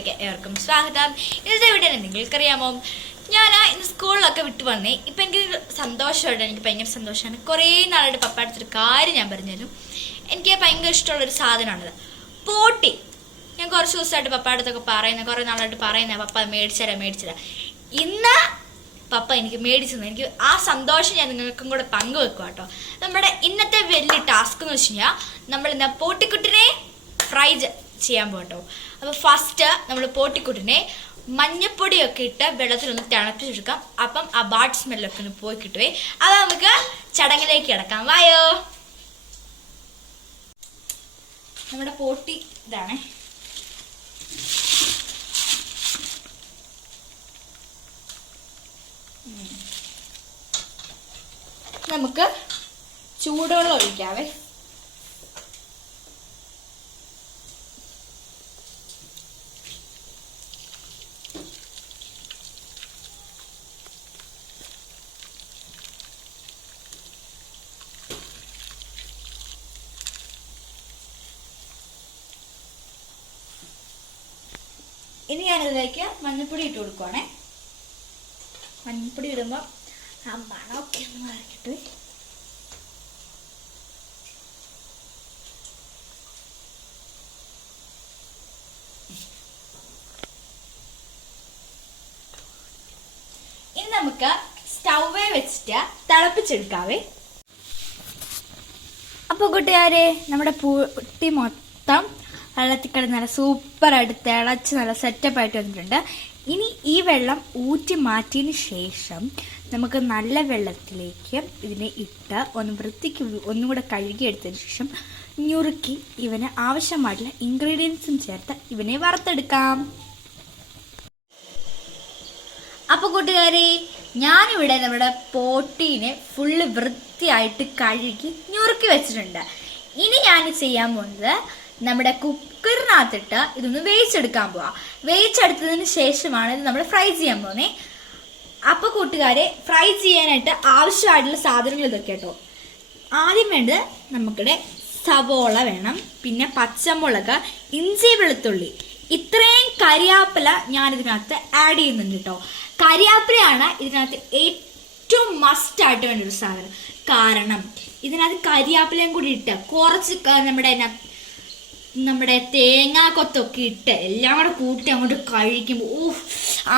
വ്ളോഗിലേക്ക് ഏവർക്കും സ്വാഗതം. ഇന്നത്തെ വീഡിയോ നിങ്ങൾക്കറിയാമോ? ഞാൻ ഇന്ന് സ്കൂളിലൊക്കെ വിട്ടു വന്നേ. ഇപ്പം എനിക്ക് സന്തോഷമുണ്ട് എനിക്ക് ഭയങ്കര സന്തോഷമാണ്. കുറേ നാളായിട്ട് പപ്പ അടുത്തൊരു കാര്യം ഞാൻ പറഞ്ഞാലും എനിക്ക് ഭയങ്കര ഇഷ്ടമുള്ളൊരു സാധനമാണത്. പോട്ടി. ഞാൻ കുറച്ച് ദിവസമായിട്ട് പപ്പ അടുത്തൊക്കെ പറയുന്നത് കുറേ നാളായിട്ട് പറയുന്നത് പപ്പ മേടിച്ചരാ മേടിച്ചരാ ഇന്ന് പപ്പ എനിക്ക് മേടിച്ചു തന്നു. എനിക്ക് ആ സന്തോഷം ഞാൻ നിങ്ങൾക്കും കൂടെ പങ്കുവെക്കുക കേട്ടോ. നമ്മുടെ ഇന്നത്തെ വലിയ ടാസ്ക് എന്ന് വെച്ച് കഴിഞ്ഞാൽ നമ്മൾ ഇന്ന് പോട്ടിക്കുട്ടിനെ ഫ്രൈ ചെയ്യാൻ പോകട്ടോ അപ്പോൾ ഫസ്റ്റ് നമ്മൾ പോട്ടിക്കുട്ടിനെ മഞ്ഞപ്പൊടിയൊക്കെ ഇട്ട് വെള്ളത്തിലൊന്ന് തിളപ്പിച്ചെടുക്കാം. അപ്പം ആ ബാഡ് സ്മെല്ലൊക്കെ ഒന്ന് പോയി കിട്ടുവേ. അത് നമുക്ക് ചടങ്ങിലേക്ക് കിടക്കാം. വായോ? നമ്മുടെ പോട്ടി ഇതാണ്. നമുക്ക് ചൂടുവെള്ളം ഒഴിക്കാവേ. ഇനി ഞാനിതിലേക്ക് മഞ്ഞൾപ്പൊടി ഇട്ട് കൊടുക്കുവാണേ. മഞ്ഞൾപ്പൊടി ഇടുമ്പോൾ ആ മണമൊക്കെ ഒന്ന് മാറിക്കിട്ട് ഇനി നമുക്ക് സ്റ്റൗവേ വെച്ചിട്ട് തിളപ്പിച്ചെടുക്കാവേ. അപ്പോൾ കൂട്ടുകാരെ നമ്മുടെ പൂട്ടി മൊത്തം വെള്ളത്തിൽ കിടന്ന് നല്ല സൂപ്പറായിട്ട് തിളച്ച് നല്ല സെറ്റപ്പ് ആയിട്ട് വന്നിട്ടുണ്ട്. ഇനി ഈ വെള്ളം ഊറ്റി മാറ്റിയതിന് ശേഷം നമുക്ക് നല്ല വെള്ളത്തിലേക്ക് ഇതിനെ ഇട്ട് ഒന്ന് വൃത്തിക്ക് ഒന്നും കൂടെ കഴുകിയെടുത്തതിന് ശേഷം ഞുറുക്കി ഇവന് ആവശ്യമായിട്ടുള്ള ഇൻഗ്രീഡിയൻസും ചേർത്ത് ഇവനെ വറുത്തെടുക്കാം. അപ്പൊ കൂട്ടുകാരെ ഞാനിവിടെ നമ്മുടെ പോട്ടീനെ ഫുള്ള് വൃത്തിയായിട്ട് കഴുകി ഞുറുക്കി വെച്ചിട്ടുണ്ട്. ഇനി ഞാൻ ചെയ്യാൻ പോകുന്നത് നമ്മുടെ കുക്കറിനകത്തിട്ട് ഇതൊന്ന് വേവിച്ചെടുക്കാൻ പോവാ. വേവിച്ചെടുത്തതിന് ശേഷമാണ് ഇത് നമ്മൾ ഫ്രൈ ചെയ്യാൻ പോകുന്നത് അപ്പൊ കൂട്ടുകാരെ ഫ്രൈ ചെയ്യാനായിട്ട് ആവശ്യമായിട്ടുള്ള സാധനങ്ങൾ ഇതൊക്കെ കേട്ടോ. ആദ്യം വേണ്ടത് നമുക്കിടെ സവോള വേണം. പിന്നെ പച്ചമുളക് ഇഞ്ചി വെളുത്തുള്ളി. ഇത്രയും കരിയാപ്പില ഞാൻ ഇതിനകത്ത് ആഡ് ചെയ്യുന്നുണ്ട് കേട്ടോ. കരിയാപ്പിലയാണ് ഇതിനകത്ത് ഏറ്റവും മസ്റ്റ് ആയിട്ട് വേണ്ട ഒരു സാധനം. കാരണം ഇതിനകത്ത് കരിയാപ്പിലയും കൂടി ഇട്ട് കുറച്ച് നമ്മുടെ നമ്മുടെ തേങ്ങാ കൊത്തൊക്കെ ഇട്ട് എല്ലാം കൂടെ കൂട്ടി അങ്ങോട്ട് കഴിക്കുമ്പോൾ ഓഹ്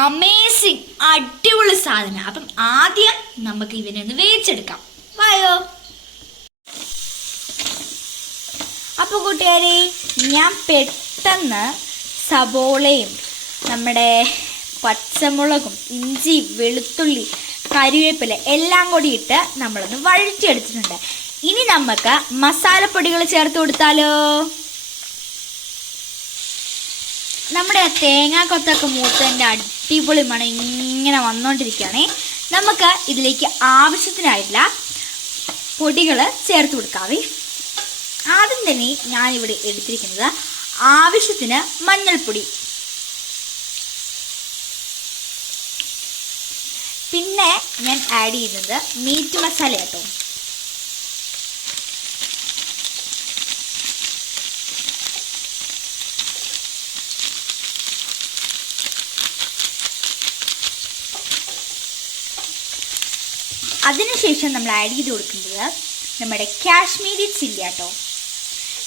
അമേസിങ് അടിപൊളി സാധനം. അപ്പം ആദ്യം നമുക്ക് ഇവനെ ഒന്ന് വേവിച്ചെടുക്കാം. വായോ? അപ്പൊ കൂട്ടുകാരെ ഞാൻ പെട്ടെന്ന് സബോളയും നമ്മുടെ പച്ചമുളകും ഇഞ്ചി വെളുത്തുള്ളി കരിവേപ്പില എല്ലാം കൂടി ഇട്ട് നമ്മളൊന്ന് വഴറ്റിയെടുത്തിട്ടുണ്ട്. ഇനി നമുക്ക് മസാലപ്പൊടികൾ ചേർത്ത് കൊടുത്താലോ? നമ്മുടെ ആ തേങ്ങാക്കൊത്തൊക്കെ മൂത്തതിന്റെ അടിപൊളി മണം ഇങ്ങനെ വന്നുകൊണ്ടിരിക്കുകയാണേ നമുക്ക് ഇതിലേക്ക് ആവശ്യത്തിനായിട്ടുള്ള പൊടികൾ ചേർത്ത് കൊടുക്കാവേ. ആദ്യം തന്നെ ഞാനിവിടെ എടുത്തിരിക്കുന്നത് ആവശ്യത്തിന് മഞ്ഞൾപ്പൊടി. പിന്നെ ഞാൻ ആഡ് ചെയ്യുന്നത് മീറ്റ് മസാല കേട്ടോ അതിനുശേഷം നമ്മൾ ആഡ് ചെയ്ത് കൊടുക്കേണ്ടത് നമ്മുടെ കാശ്മീരി ചില്ലി കേട്ടോ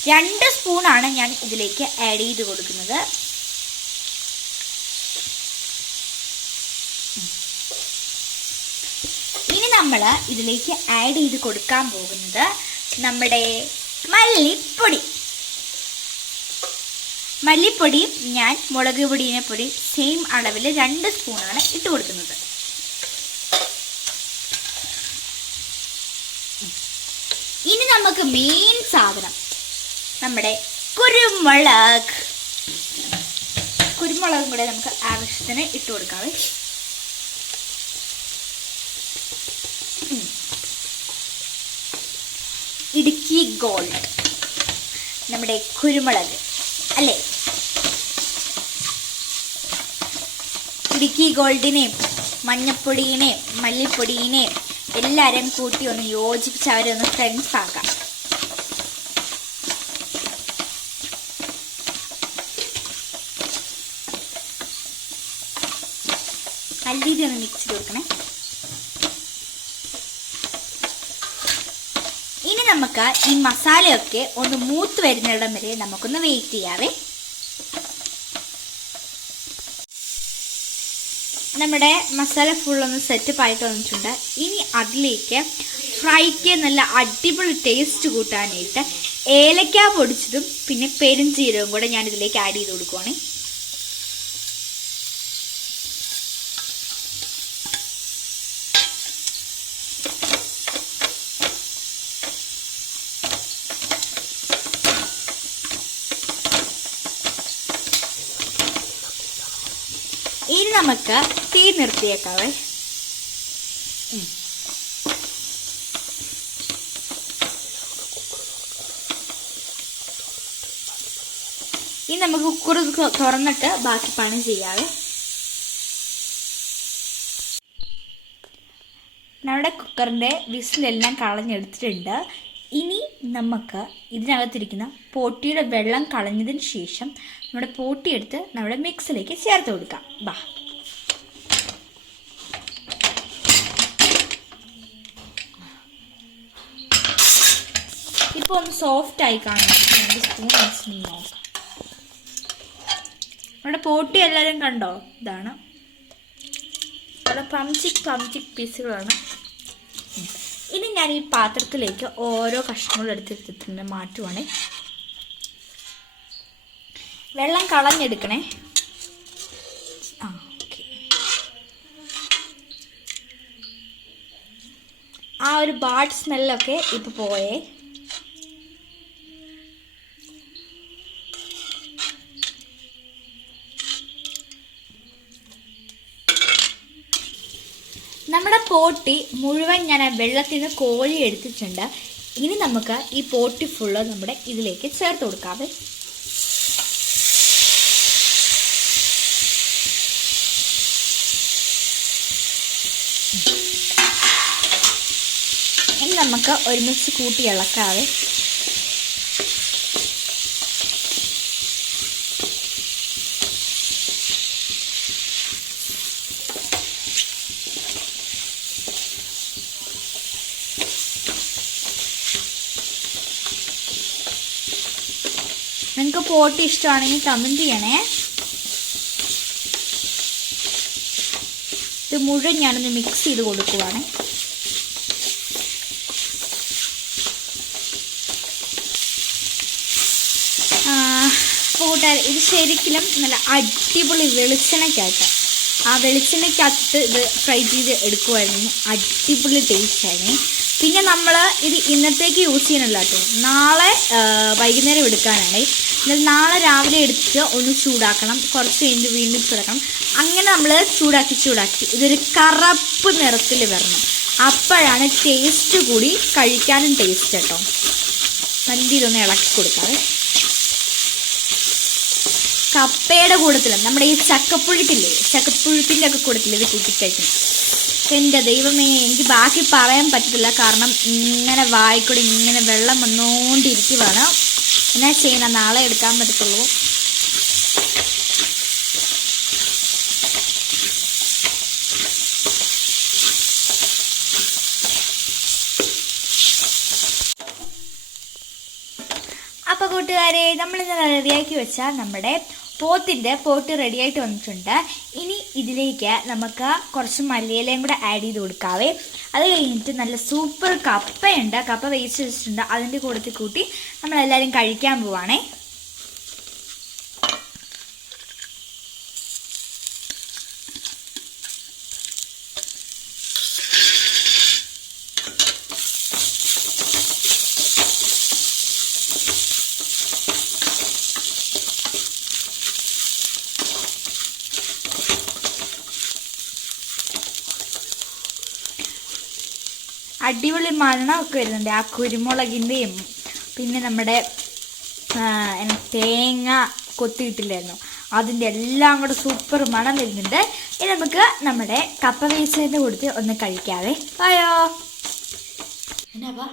രണ്ട് സ്പൂണാണ് ഞാൻ ഇതിലേക്ക് ആഡ് ചെയ്ത് കൊടുക്കുന്നത്. ഇനി നമ്മൾ ഇതിലേക്ക് ആഡ് ചെയ്ത് കൊടുക്കാൻ പോകുന്നത് നമ്മുടെ മല്ലിപ്പൊടി. മല്ലിപ്പൊടിയും ഞാൻ മുളക് പൊടിയിനെ പൊടി സെയിം അളവിൽ രണ്ട് സ്പൂണാണ് ഇട്ട് കൊടുക്കുന്നത്. ഇനി നമുക്ക് മെയിൻ സാധനം. നമ്മുടെ കുരുമുളക്. കുരുമുളകും കൂടെ നമുക്ക് ആവശ്യത്തിന് ഇട്ട് കൊടുക്കാവേ. ഇടുക്കി ഗോൾഡ്. നമ്മുടെ കുരുമുളക്. അല്ലേ? ഇടുക്കി ഗോൾഡിനെയും മഞ്ഞപ്പൊടിയിനെയും മല്ലിപ്പൊടിയിനെയും എല്ലാവരെയും കൂട്ടി ഒന്ന് യോജിപ്പിച്ച് അവരെ ഒന്ന് ഫ്രണ്ട്സ് ആക്കാം. നല്ല രീതിയിൽ ഒന്ന് മിക്സ് കൊടുക്കണേ. ഇനി നമുക്ക് ഈ മസാലയൊക്കെ ഒന്ന് മൂത്ത് വരുന്നിടം വരെ നമുക്കൊന്ന് വെയിറ്റ് ചെയ്യാവേ. നമ്മുടെ മസാല ഫുൾ ഒന്ന് സെറ്റപ്പ് ആയിട്ട് വന്നിട്ടുണ്ട്. ഇനി അതിലേക്ക് ഫ്രൈക്ക് നല്ല അടിപൊളി ടേസ്റ്റ് കൂട്ടാനായിട്ട് ഏലക്ക പൊടിച്ചതും പിന്നെ പെരുംജീരകവും കൂടെ ഞാൻ ഇതിലേക്ക് ആഡ് ചെയ്ത് കൊടുക്കുവാണ്. ഇനി നമുക്ക് തീ നിർത്തിയേക്കാവേ. ഇനി നമുക്ക് കുക്കർ തുറന്നിട്ട് ബാക്കി പണി ചെയ്യാവേ. നമ്മുടെ കുക്കറിന്റെ വിസിലെല്ലാം കളഞ്ഞെടുത്തിട്ടുണ്ട്. ഇനി നമുക്ക് ഇതിനകത്തിരിക്കുന്ന പോട്ടിയുടെ വെള്ളം കളഞ്ഞതിന് ശേഷം നമ്മുടെ പോട്ടി എടുത്ത് നമ്മുടെ മിക്സിലേക്ക് ചേർത്ത് കൊടുക്കാം. ബാ. ഇപ്പോൾ ഒന്ന് സോഫ്റ്റ് ആയി കാണുമായിരിക്കും നമുക്ക് സ്പൂൺ നോക്കാം നമ്മുടെ പോട്ടി എല്ലാവരും കണ്ടോ? ഇതാണ്. നല്ല പംചിക് പംചിക് പീസുകളാണ്. ഇനി ഞാൻ ഈ പാത്രത്തിലേക്ക് ഓരോ കഷ്ണങ്ങളും എടുത്തെടുത്തിട്ടുണ്ട് മാറ്റുവാണേ. വെള്ളം കളഞ്ഞെടുക്കണേ. ആ ആ ഒരു ബാഡ് സ്മെല്ലൊക്കെ ഇപ്പൊ പോയേ. പോട്ടി മുഴുവൻ ഞാൻ ആ വെള്ളത്തിൽ നിന്ന് കോഴി എടുത്തിട്ടുണ്ട്. ഇനി നമുക്ക് ഈ പോട്ടി ഫുള്ള് നമ്മുടെ ഇതിലേക്ക് ചേർത്ത് കൊടുക്കാവേ ഇനി നമുക്ക് ഒരുമിച്ച് കൂട്ടി ഇളക്കാവേ. നിങ്ങൾക്ക് പോട്ട് ഇഷ്ടമാണെങ്കിൽ കമന്റ് ചെയ്യണേ. ഇത് മുഴുവൻ ഞാനൊന്ന് മിക്സ് ചെയ്ത് കൊടുക്കുവാണ്. അപ്പോൾ കൂട്ടുകാർ ഇത് ശരിക്കും നല്ല അടിപൊളി വെളിച്ചെണ്ണയ്ക്കായിട്ട് ആ വെളിച്ചെണ്ണയ്ക്കകത്ത് ഇത് ഫ്രൈ ചെയ്ത് എടുക്കുമായിരുന്നു അടിപൊളി ടേസ്റ്റ് ആയിരുന്നു. പിന്നെ നമ്മൾ ഇത് ഇന്നത്തേക്ക് യൂസ് ചെയ്യണല്ലോ കേട്ടോ നാളെ വൈകുന്നേരം എടുക്കാനാണ്. എന്നാൽ നാളെ രാവിലെ എടുത്ത് ഒന്ന് ചൂടാക്കണം. കുറച്ച് കഴിഞ്ഞ് വീണ്ടും ചൂടാക്കണം അങ്ങനെ നമ്മൾ ചൂടാക്കി ചൂടാക്കി. ഇതൊരു കറുപ്പ് നിറത്തിൽ വരണം. അപ്പോഴാണ് ടേസ്റ്റ് കൂടി കഴിക്കാനും ടേസ്റ്റ് കേട്ടോ നല്ല ഇതൊന്ന് ഇളക്കി കൊടുക്കാതെ കപ്പയുടെ കൂടത്തിലും നമ്മുടെ ഈ ചക്കപ്പുഴുക്കില്ലേ? ചക്കപ്പുഴുക്കിന്റെ ഒക്കെ കൂടത്തിൽ ഇത് കൂട്ടിക്കഴിക്കും എന്റെ ദൈവമേ എനിക്ക് ബാക്കി പറയാൻ പറ്റത്തില്ല. കാരണം ഇങ്ങനെ വായിക്കൂടെ ഇങ്ങനെ വെള്ളം വന്നുകൊണ്ടിരിക്കുവാണ് എന്നാ ചെയ്യണം നാളെ എടുക്കാൻ പറ്റത്തുള്ളൂ. അപ്പോൾ കൂട്ടുകാരെ നമ്മളിന്ന് റെഡിയാക്കി വെച്ച നമ്മുടെ പോത്തിന്റെ പോട്ട് റെഡിയായിട്ട് വന്നിട്ടുണ്ട്. ഇനി ഇതിലേക്ക് നമുക്ക് കുറച്ച് മല്ലിയിലയും കൂടെ ആഡ് ചെയ്ത് കൊടുക്കാവേ. അത് കഴിഞ്ഞിട്ട് നല്ല സൂപ്പർ കപ്പയുണ്ട്. കപ്പ വേസ്റ്റ് വെച്ചിട്ടുണ്ട്. അതിന്റെ കൂടത്തിൽ കൂട്ടി നമ്മളെല്ലാവരും കഴിക്കാൻ പോവാണേ. അടിപൊളി മണമൊക്കെ വരുന്നുണ്ട്. ആ കുരുമുളകിന്റെയും പിന്നെ നമ്മുടെ തേങ്ങ കൊത്തിയിട്ടില്ലായിരുന്നു അതിന്റെ എല്ലാം കൂടെ സൂപ്പർ മണം വരുന്നുണ്ട്. ഇനി നമുക്ക് നമ്മുടെ കപ്പ വേച്ചതിന്റെ കൊടുത്ത് ഒന്ന് കഴിക്കാവേ. ആയോ എന്നാ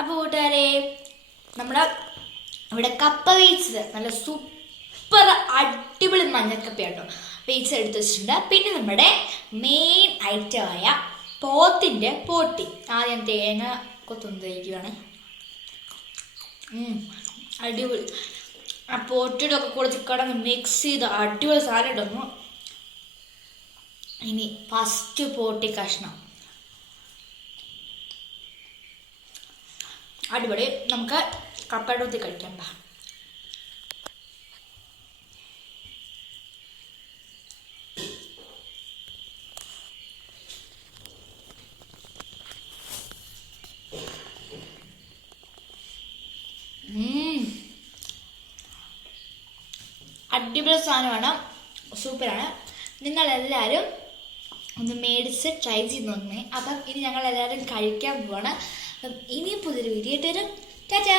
അപ്പോൾ കൂട്ടുകാരെ നമ്മുടെ ഇവിടെ കപ്പ വേച്ചത് നല്ല സൂപ്പർ അടിപൊളി മഞ്ഞക്കപ്പ കേട്ടോ പീസ് എടുത്ത് വെച്ചിട്ടുണ്ട്. പിന്നെ നമ്മുടെ മെയിൻ ഐറ്റമായ പോത്തിന്റെ പോട്ടി. ആദ്യം തേങ്ങ കൊത്തുന്നതായിരിക്കുവാണ് അടിപൊളി. ആ പോട്ടിയുടെ ഒക്കെ കൂടെ ചിക്കടങ്ങ് മിക്സ് ചെയ്ത് അടിപൊളി സാധനം ഇടുന്നു. ഇനി ഫസ്റ്റ് പോട്ടി കഷ്ണം. അടിപൊളി. നമുക്ക് കപ്പയുടെ കഴിക്കണ്ട കഴിക്കാം ബാ ഉം. അടിപൊളി സാധനമാണ്. സൂപ്പറാണ്. നിങ്ങളെല്ലാവരും ഒന്ന് മേടിച്ച് ട്രൈ ചെയ്ത് നോക്കണേ. അപ്പം ഇനി ഞങ്ങളെല്ലാവരും കഴിക്കാൻ പോവാണ്. ഇനിയും പുതിയൊരു വീഡിയോ ഇട്ട് വരും. ടാറ്റാ